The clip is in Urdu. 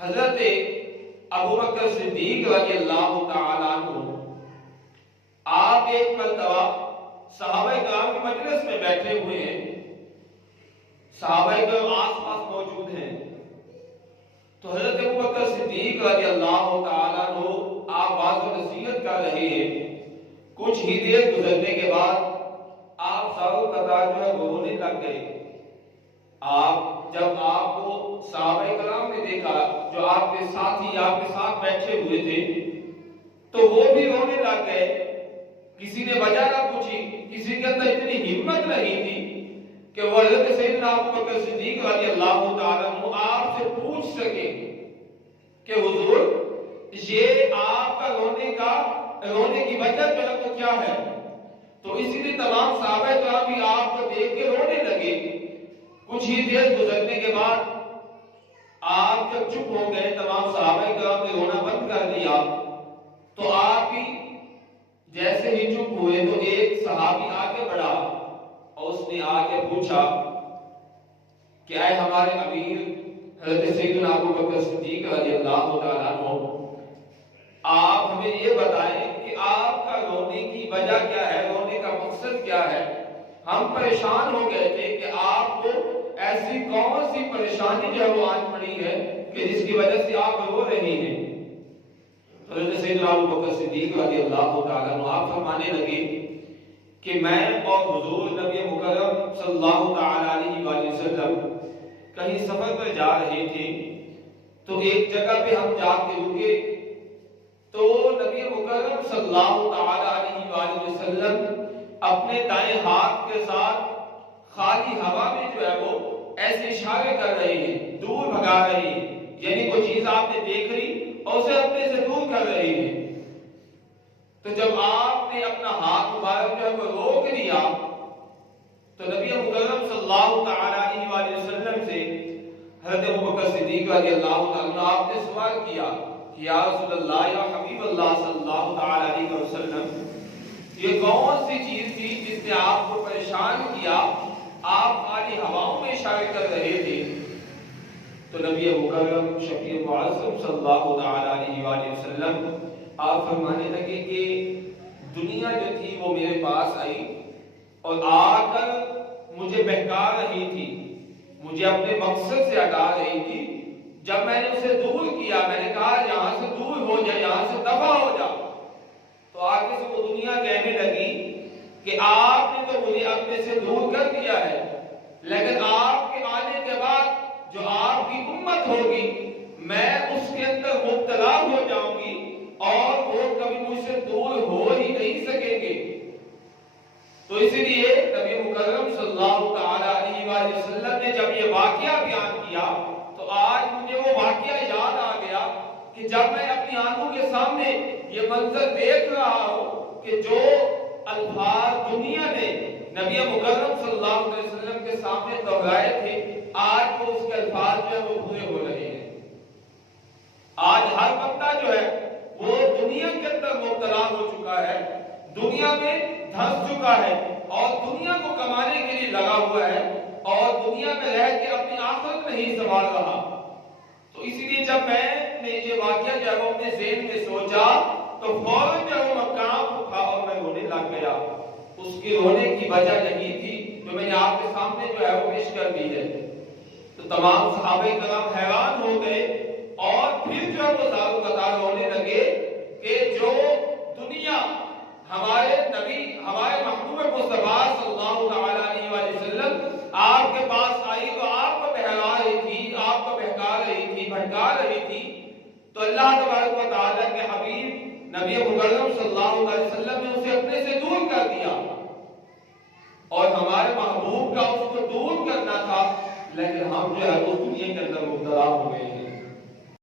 حضرت ابو بکر صدیق رضی اللہ تعالیٰ عنہ آپ ایک مرتبہ صحابہ کرام کی مجلس میں بیٹھے ہوئے ہیں، صحابہ کرام آس پاس موجود ہیں، تو حضرت ابو بکر صدیق رضی اللہ تعالیٰ عنہ آپ واعظ و نصیحت کر رہے ہیں۔ کچھ ہی دیر گزرنے کے بعد آپ ساروں قطار جو ہے رونے لگ گئے۔ جب آپ کو صحابہ کرام نے دیکھا جو آپ کے ساتھی آپ کے ساتھ بیٹھے ہوئے تھے تو وہ بھی رونے لگ گئے۔ کسی نے وجہ نہ پوچھی، کسی کے اندر اتنی ہمت نہیں تھی کہ وہ حضرت سیدنا ابو بکر صدیق رضی اللہ تعالیٰ عنہ آپ سے پوچھ سکے کہ حضور یہ آپ کا رونے کی وجہ جو ہے وہ کیا ہے؟ تو اسی لیے تمام صحابہ کرام بھی آپ کو دیکھ کے رونے لگے۔ کچھ ہی دیر گزرنے کے بعد آپ جب چپ ہو گئے، تمام صحابہ کرام نے رونا بند کر دیا، تو آپ بھی جیسے ہی چپ ہوئے تو ایک صحابی آگے بڑھا اور اس نے آگے پوچھا کہ اے ہمارے امیر حضرت سیدنا ابو بکر صدیق رضی اللہ تعالیٰ عنہ، آپ ہمیں یہ بتائیں کہ آپ کا رونے کی وجہ کیا ہے، رونے کا مقصد کیا ہے؟ ہم پریشان ہو گئے تھے کہ آپ کو ایسی کون سی پریشانی جو ہے وہ آج پڑی ہے کہ جس کی وجہ سے آپ رو رہے ہیں۔ حضرت سیدنا ابو بکر صدیق رضی اللہ تعالیٰ عنہ آپ فرمانے لگے کہ میں اور حضور نبی مکرم صلی اللہ تعالیٰ علیہ وآلہ وسلم کہیں سفر پر جا رہے تھے، تو ایک جگہ پہ ہم جا کے رکے، تو نبی مکرم صلی اللہ تعالیٰ علیہ وآلہ وسلم اپنے دائیں ہاتھ کے ساتھ خالی ہوا میں جو ہے وہ ایسے اشارے کر رہے ہیں، دور بھگا رہے ہیں، یعنی کوئی چیز آپ نے دیکھ لی اور اسے اپنے سے دور کر رہے ہیں۔ تو جب آپ نے اپنا ہاتھ مبارک جو ہے وہ روک لیا تو نبی مکرم صلی اللہ تعالیٰ علیہ وآلہ وسلم سے حضرت ابو بکر صدیق رضی اللہ تعالیٰ عنہ آپ نے سوال کیا کہ یا رسول اللہ، یا حبیب اللہ صلی اللہ تعالیٰ علیہ وسلم، یہ کون سی چیز تھی جس نے آپ کو پریشان کیا؟ آپ خالی ہواؤں میں اشارے کر رہے تھے۔ تو نبی مکرم شفیع معظم صلی اللہ تعالیٰ علیہ وآلہ وسلم آپ فرمانے لگے کہ دنیا جو تھی وہ میرے پاس آئی اور آ کر مجھے بہکا رہی تھی، مجھے اپنے مقصد سے ہٹا رہی تھی۔ جب میں نے اسے دور کیا، میں نے کہا یہاں سے دور ہو جا، یہاں سے دفع ہو جا، تو آگے سے وہ دنیا کہنے لگی کہ آپ نے تو مجھے اپنے سے دور کر دیا ہے، لیکن آپ کے آنے کے بعد جو آپ کی امت ہوگی میں اس کے اندر مبتلا ہو جاؤں گی اور وہ کبھی مجھ سے دور ہو ہی نہیں سکیں گے۔ تو اسی لیے نبی مکرم صلی اللہ تعالیٰ علیہ وآلہ وسلم نے جب یہ واقعہ بیان کیا تو آج مجھے وہ واقعہ یاد آ گیا کہ جب میں اپنی آنکھوں کے سامنے یہ منظر دیکھ رہا ہوں کہ جو الفاظ دنیا نے نبی مکرم صلی اللہ علیہ وسلم کے سامنے دہرائے تھے، آج وہ اس کے الفاظ جو ہے وہ پورے ہو رہے ہیں۔ آج ہر بندہ جو ہے وہ دنیا کے اندر مبتلا ہو چکا ہے، دنیا میں دھنس چکا ہے اور دنیا کو کمانے کے لیے لگا ہوا ہے اور دنیا میں رہ کے اپنی آخرت نہیں سنبھال رہا۔ تو اسی لیے جب میں نے یہ واقعہ جب اپنے ذہن میں سوچا تو فوراً جب وہ کام اٹھا اور میں رونے لگ گیا۔ اس کی رونے کی وجہ یہی تھی جو میں نے آپ کے سامنے جو ہے وہ پیش کر دی ہے۔ تو تمام صحابہ کرام حیران ہو گئے اور پھر جو وہ زارو قطار رونے لگے کہ جو دنیا ہمارے نبی ہمارے محبوب مصطفیٰ صلی اللہ تعالیٰ علیہ وآلہ وسلم آپ کے پاس آئی تو آپ کو بہلا رہی تھی، آپ کو بہکا رہی تھی، بھٹکا رہی تھی، تو اللہ تبارک و تعالیٰ کے حبیب نبی مکرم صلی اللہ علیہ وسلم نے اسے اپنے سے دور کر دیا اور ہمارے محبوب کا اس کو دور کرنا تھا، لیکن ہم جو ہے اس دنیا کے اندر مبتلا ہو گئے۔